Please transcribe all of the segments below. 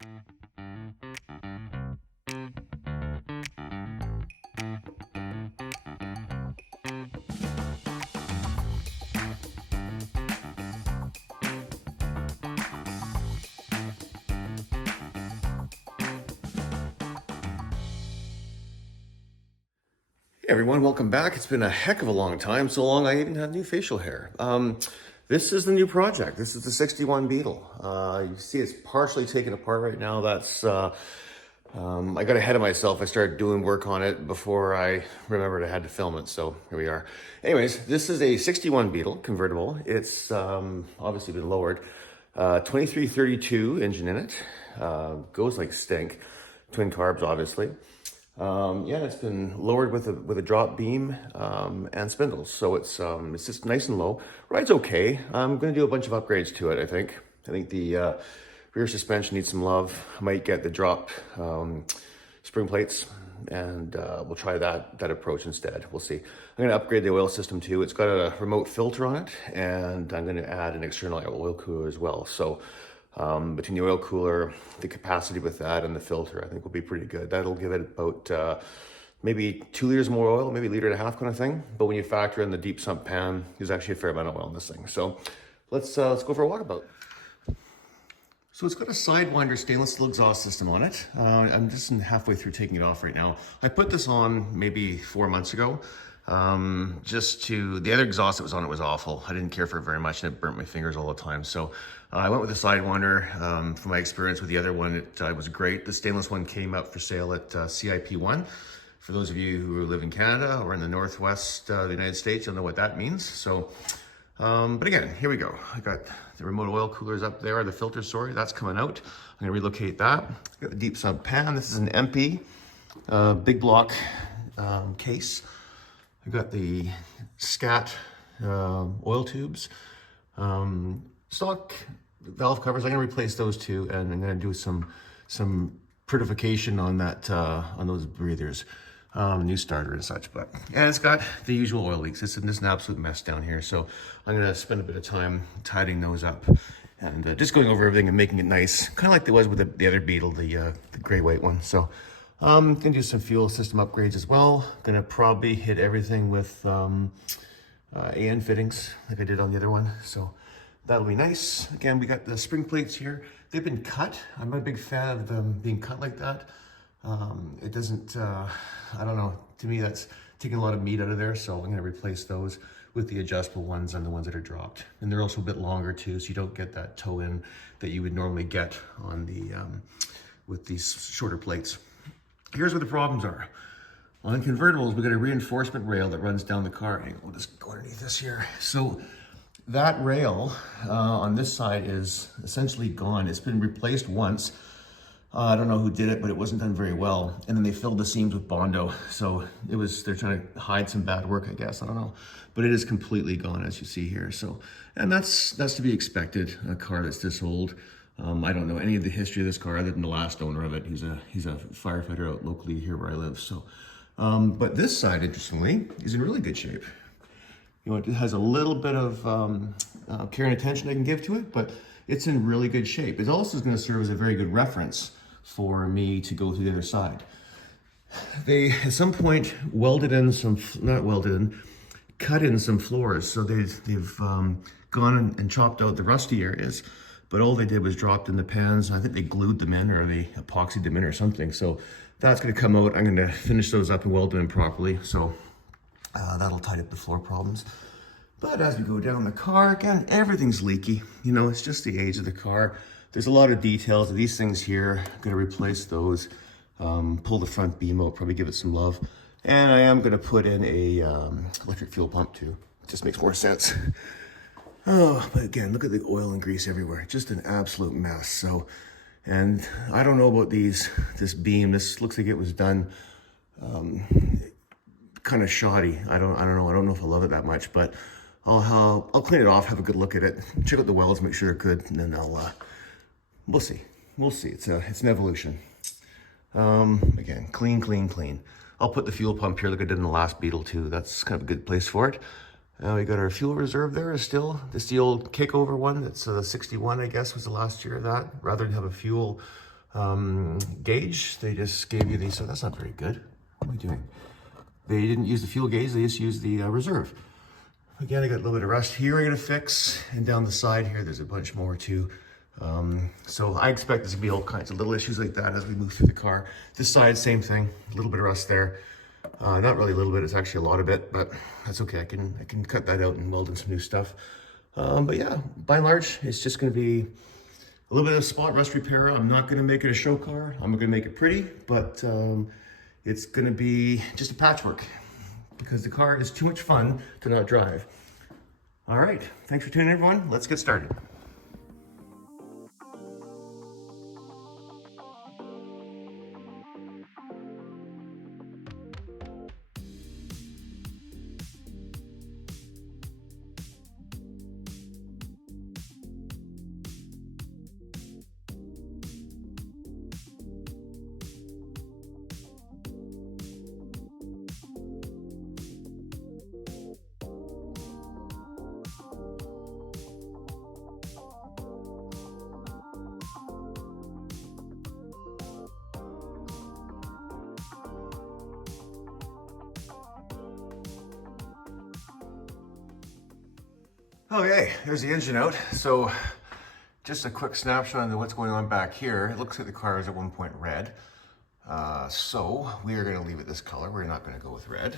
Hey everyone, welcome back. It's been a heck of a long time, so long I even have new facial hair. This is the new project. This is the 61 Beetle. You see it's partially taken apart right now. I got ahead of myself. I started doing work on it before I remembered I had to film it, so here we are. Anyways, this is a 61 Beetle convertible. It's obviously been lowered. 2332 engine in it. Goes like stink. Twin carbs, obviously. Yeah, it's been lowered with a drop beam and spindles, so it's just nice and low. Ride's okay. I'm going to do a bunch of upgrades to it. I think the rear suspension needs some love. I might get the drop spring plates, and we'll try that approach instead. We'll see. I'm going to upgrade the oil system too. It's got a remote filter on it, and I'm going to add an external oil cooler as well. So. Between the oil cooler, the capacity with that, and the filter, I think will be pretty good. That'll give it about maybe 2 liters more oil, maybe 1.5 liters kind of thing. But when you factor in the deep sump pan, there's actually a fair amount of oil in this thing. So let's go for a walkabout. So it's got a Sidewinder stainless steel exhaust system on it. I'm just halfway through taking it off right now. I put this on maybe 4 months ago. The other exhaust that was on it was awful. I didn't care for it very much, and it burnt my fingers all the time. So I went with the Sidewinder. From my experience with the other one, it was great. The stainless one came up for sale at CIP1. For those of you who live in Canada or in the Northwest of the United States, you'll know what that means. So, but again, here we go. I got the remote oil coolers up there, the filter, sorry, that's coming out. I'm gonna relocate that. I got the deep sump pan. This is an MP, big block case. I got the scat oil tubes, stock valve covers. I'm gonna replace those two, and I'm gonna do some prettification on that on those breathers, new starter and such. And it's got the usual oil leaks. It's just an absolute mess down here. So I'm gonna spend a bit of time tidying those up and just going over everything and making it nice, kind of like it was with the other Beetle, the gray white one. So. Gonna do some fuel system upgrades as well. Gonna probably hit everything with AN fittings like I did on the other one. So that'll be nice. Again, we got the spring plates here. They've been cut. I'm a big fan of them being cut like that. It doesn't, I don't know, to me that's taking a lot of meat out of there. So I'm gonna replace those with the adjustable ones and the ones that are dropped. And they're also a bit longer too, so you don't get that toe in that you would normally get on the, with these shorter plates. Here's where the problems are. On convertibles, we got a reinforcement rail that runs down the car. We'll just go underneath this here. So that rail on this side is essentially gone. It's been replaced once. I don't know who did it, but it wasn't done very well. And then they filled the seams with Bondo. So they're trying to hide some bad work, I guess. I don't know. But it is completely gone, as you see here. So, and that's to be expected, a car that's this old. I don't know any of the history of this car other than the last owner of it. He's a firefighter out locally here where I live. So, but this side, interestingly, is in really good shape. You know, it has a little bit of care and attention I can give to it, but it's in really good shape. It also is going to serve as a very good reference for me to go through the other side. They, at some point, cut in some floors. So they've gone and chopped out the rusty areas. But all they did was dropped in the pans. I think they glued them in, or they epoxied them in or something. So that's gonna come out. I'm gonna finish those up and weld them in properly. So that'll tidy up the floor problems. But as we go down the car, again, everything's leaky. You know, it's just the age of the car. There's a lot of details. These things here, I'm gonna replace those. Pull the front beam out, probably give it some love. And I am gonna put in a electric fuel pump too. It just makes more sense. Oh, but again, look at the oil and grease everywhere. Just an absolute mess. So, and I don't know about this beam. This looks like it was done kind of shoddy. I don't know. I don't know if I love it that much, but I'll clean it off, have a good look at it, check out the welds, make sure they're good, and then we'll see. We'll see. It's an evolution. Again, clean. I'll put the fuel pump here like I did in the last Beetle too. That's kind of a good place for it. We got our fuel reserve there. It's the old kickover one. That's the 61, I guess, was the last year of that. Rather than have a fuel gauge. They just gave you these, so that's not very good. What am I doing? They didn't use the fuel gauge, they just used the reserve. Again, I got a little bit of rust here I'm gonna fix, and down the side here, there's a bunch more too. So I expect there's gonna be all kinds of little issues like that as we move through the car. This side, same thing, a little bit of rust there. Not really a little bit, it's actually a lot of it, but that's okay. I can cut that out and weld in some new stuff. But yeah, by and large, it's just gonna be a little bit of spot rust repair. I'm not gonna make it a show car. I'm gonna make it pretty, but it's gonna be just a patchwork because the car is too much fun to not drive. All right, thanks for tuning in, everyone. Let's get started. Okay, there's the engine out. So just a quick snapshot of what's going on back here. It looks like the car is at one point red. So we are gonna leave it this color. We're not gonna go with red.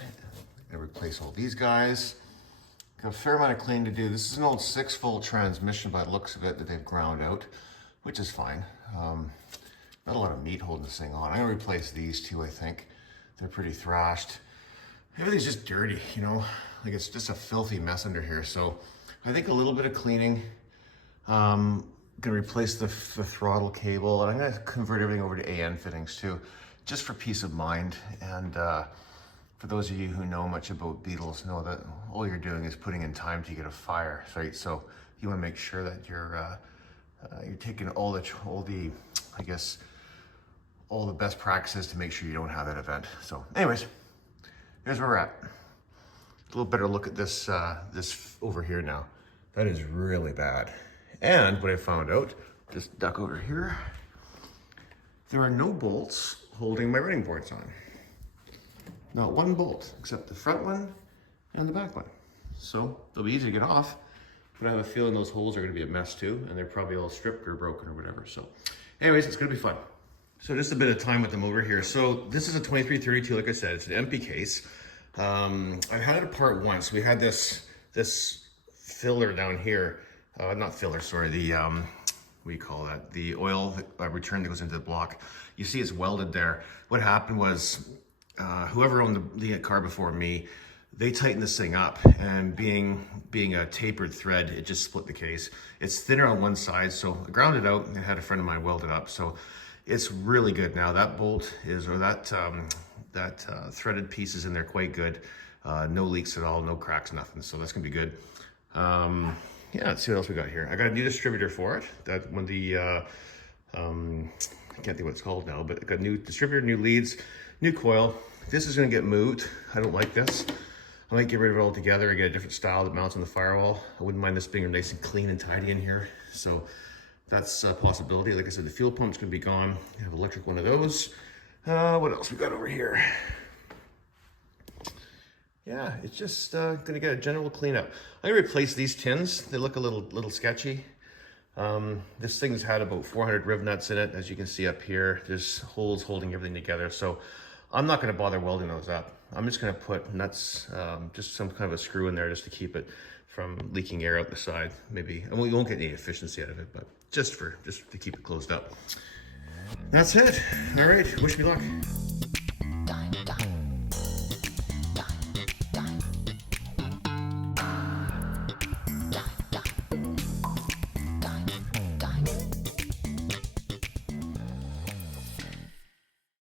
Gonna replace all these guys. Got a fair amount of cleaning to do. This is an old 6-volt transmission by the looks of it that they've ground out, which is fine. Not a lot of meat holding this thing on. I'm gonna replace these two, I think. They're pretty thrashed. Everything's just dirty, you know? Like it's just a filthy mess under here. So I think a little bit of cleaning. Gonna replace the throttle cable, and I'm gonna convert everything over to AN fittings too, just for peace of mind. And for those of you who know much about Beetles, know that all you're doing is putting in time to get a fire, right? So you wanna make sure that you're taking all the, I guess, all the best practices to make sure you don't have that event. So anyways, here's where we're at. A little better look at this, this over here now. That is really bad. And what I found out, just duck over here, there are no bolts holding my running boards on. Not one bolt, except the front one and the back one. So they'll be easy to get off, but I have a feeling those holes are gonna be a mess too, and they're probably all stripped or broken or whatever. So anyways, it's gonna be fun. So just a bit of time with them over here. So this is a 2332, like I said, it's an empty case. I've had it apart once. We had this filler down here, not filler, sorry, the, what do you call that? The oil return that goes into the block. You see it's welded there. What happened was, whoever owned the car before me, they tightened this thing up, and being a tapered thread, it just split the case. It's thinner on one side, so I ground it out and had a friend of mine weld it up. So it's really good now. That bolt is, or that threaded piece is in there quite good. No leaks at all, no cracks, nothing. So that's gonna be good. Yeah, let's see what else we got here. I got a new distributor for it. That one, the, I can't think what it's called now, but I got a new distributor, new leads, new coil. This is gonna get moved. I don't like this. I might get rid of it altogether and get a different style that mounts on the firewall. I wouldn't mind this being nice and clean and tidy in here. So that's a possibility. Like I said, the fuel pump's gonna be gone. I have an electric one of those. What else we got over here? Yeah, it's just gonna get a general cleanup. I'm gonna replace these tins. They look a little sketchy. This thing's had about 400 riv nuts in it, as you can see up here. There's holes holding everything together. So I'm not gonna bother welding those up. I'm just gonna put nuts, just some kind of a screw in there just to keep it from leaking air out the side. Maybe, and we won't get any efficiency out of it, but just to keep it closed up. That's it. All right, wish me luck.